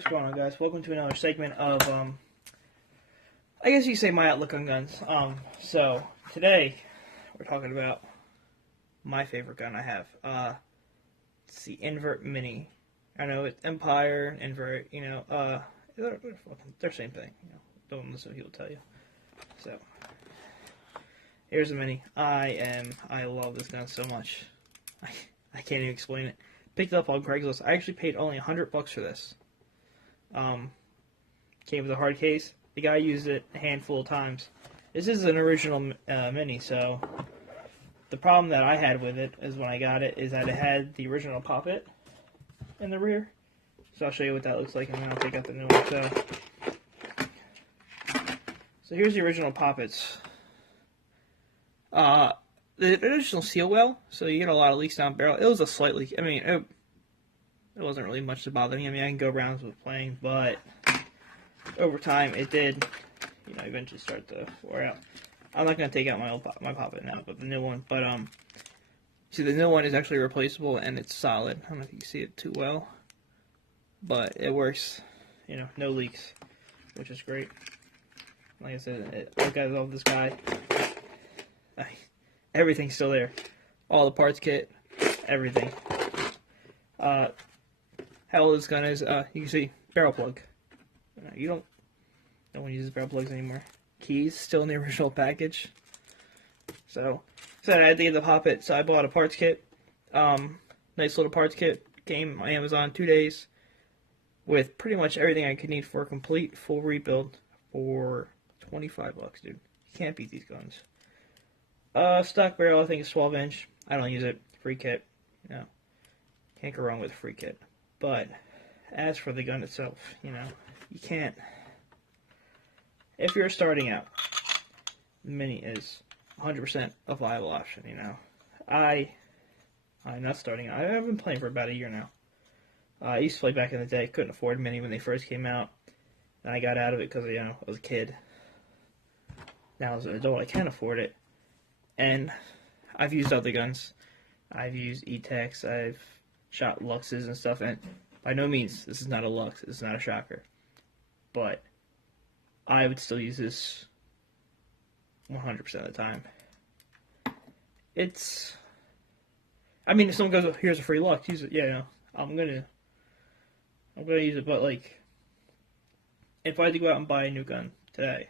what's going on, guys? Welcome to another segment of, I guess you say my outlook on guns. So, today, we're talking about my favorite gun I have. It's the Invert Mini. I know it's Empire, Invert, they're the same thing, don't listen to people tell you. So, here's the Mini. I love this gun so much. I can't even explain it. Picked it up on Craigslist. I actually paid only $100 for this. Came with a hard case. The guy used it a handful of times. This is an original Mini, so the problem that I had with it is when I got it is that it had the original poppet in the rear. So I'll show you what that looks like, and then I'll take out the new one. So here's the original poppets. The original seal well, so you get a lot of leaks down barrel. It was a slight leak. I mean, it wasn't really much to bother me. I mean, I can go rounds with playing, but over time, it did, eventually start to wear out. I'm not going to take out my poppet now, but the new one. But, see, the new one is actually replaceable, and it's solid. I don't know if you can see it too well, but it works, no leaks, which is great. Like I said, I love this guy. Everything's still there. All the parts kit, everything. How old this gun is, you can see, barrel plug. No one uses barrel plugs anymore. Keys, still in the original package. So I had to get the poppet, so I bought a parts kit. Nice little parts kit. Came on Amazon 2 days with pretty much everything I could need for a complete, full rebuild for $25, dude. You can't beat these guns. Stock barrel, I think it's 12-inch. I don't use it. Free kit. Can't go wrong with a free kit. But as for the gun itself, you can't. If you're starting out, the Mini is 100% a viable option, I'm not starting out. I've been playing for about a year now. I used to play back in the day. Couldn't afford Mini when they first came out. And I got out of it because, I was a kid. Now as an adult, I can afford it. And I've used other guns. I've used E-Techs, I've shot Luxes and stuff, and by no means, this is not a Lux, this is not a shocker. But I would still use this 100% of the time. If someone goes, here's a free Lux, use it, I'm gonna use it, but if I had to go out and buy a new gun today,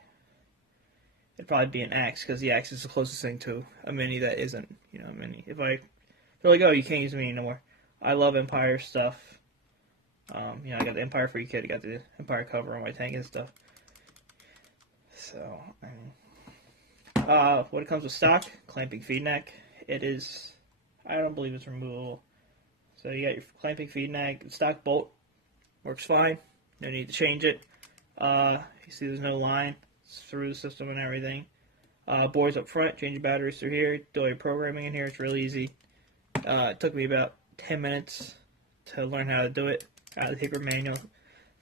it'd probably be an Axe, because the Axe is the closest thing to a Mini that isn't, a Mini. If they're like, oh, you can't use a Mini no more. I love Empire stuff. I got the Empire free kit, I got the Empire cover on my tank and stuff. So, when it comes with stock, clamping feed neck, I don't believe it's removable. So you got your clamping feed neck, stock bolt, works fine, no need to change it. You see there's no line through the system and everything. Boards up front, change your batteries through here, do all your programming in here, it's really easy. It took me about 10 minutes to learn how to do it. Out of the paper manual,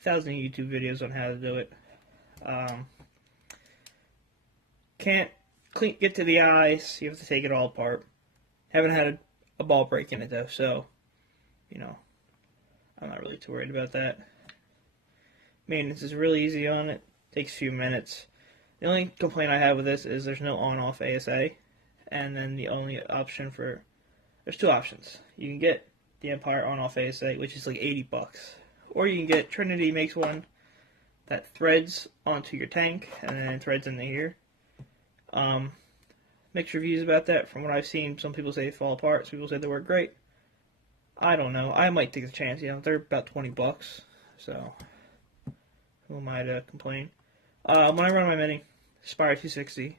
1,000 YouTube videos on how to do it. Can't get to the eyes, you have to take it all apart. Haven't had a ball break in it though, so, I'm not really too worried about that. Maintenance is really easy on it, takes a few minutes. The only complaint I have with this is there's no on-off ASA, and then the only option there's two options. You can get the Empire on-off ASA, which is like $80, or you can get, Trinity makes one that threads onto your tank, and then threads into here. Mixed reviews about that. From what I've seen, some people say they fall apart, some people say they work great. I don't know. I might take a chance, they're about $20, so who am I to complain? When I run my Mini, Spire 260,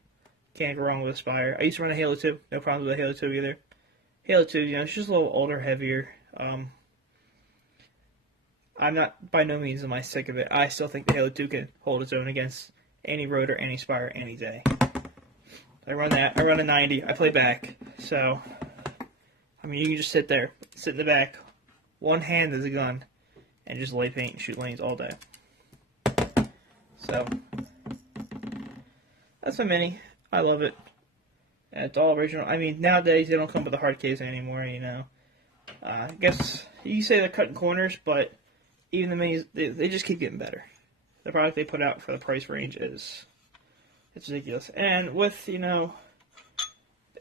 can't go wrong with a Spire. I used to run a Halo 2, no problems with a Halo 2 either. Halo 2, it's just a little older, heavier. I'm not, by no means am I sick of it. I still think the Halo 2 can hold its own against any rotor, any Spire, any day. I run that, I run a 90, I play back, so, you can just sit there, sit in the back, one hand is a gun, and just lay paint and shoot lanes all day. So, that's my Mini. I love it. It's all original. Nowadays they don't come with a hard case anymore, I guess you say they're cutting corners, but even the minis, they just keep getting better. The product they put out for the price range it's ridiculous. And with, it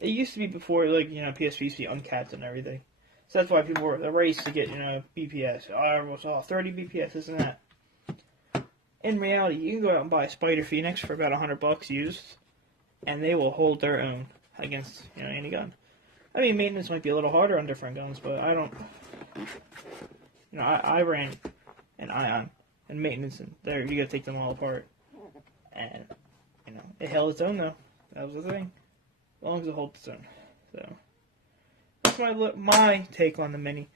used to be before, like, PSP used to be uncapped and everything. So that's why people were the race to get, BPS. Everyone's 30 BPS, this and that. In reality, you can go out and buy a Spider Phoenix for about $100 used, and they will hold their own against, any gun. I mean, maintenance might be a little harder on different guns, but I don't, I ran an Ion and maintenance, and there you gotta take them all apart. And, it held its own though. That was the thing. As long as it holds its own. So, that's my take on the Mini.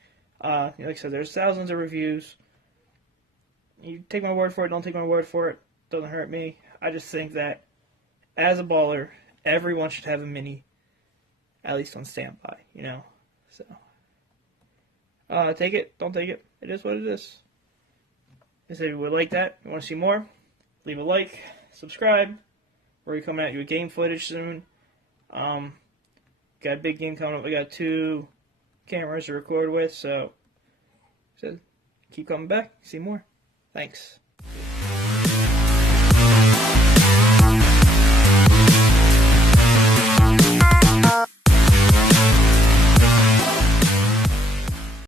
Like I said, there's thousands of reviews. You take my word for it, don't take my word for it. Doesn't hurt me. I just think that, as a baller, everyone should have a Mini, at least on standby, So, take it, don't take it. It is what it is. If you would like that, you want to see more, leave a like, subscribe. We're coming at you with game footage soon. Got a big game coming up. We got 2 cameras to record with, so keep coming back, see more. Thanks.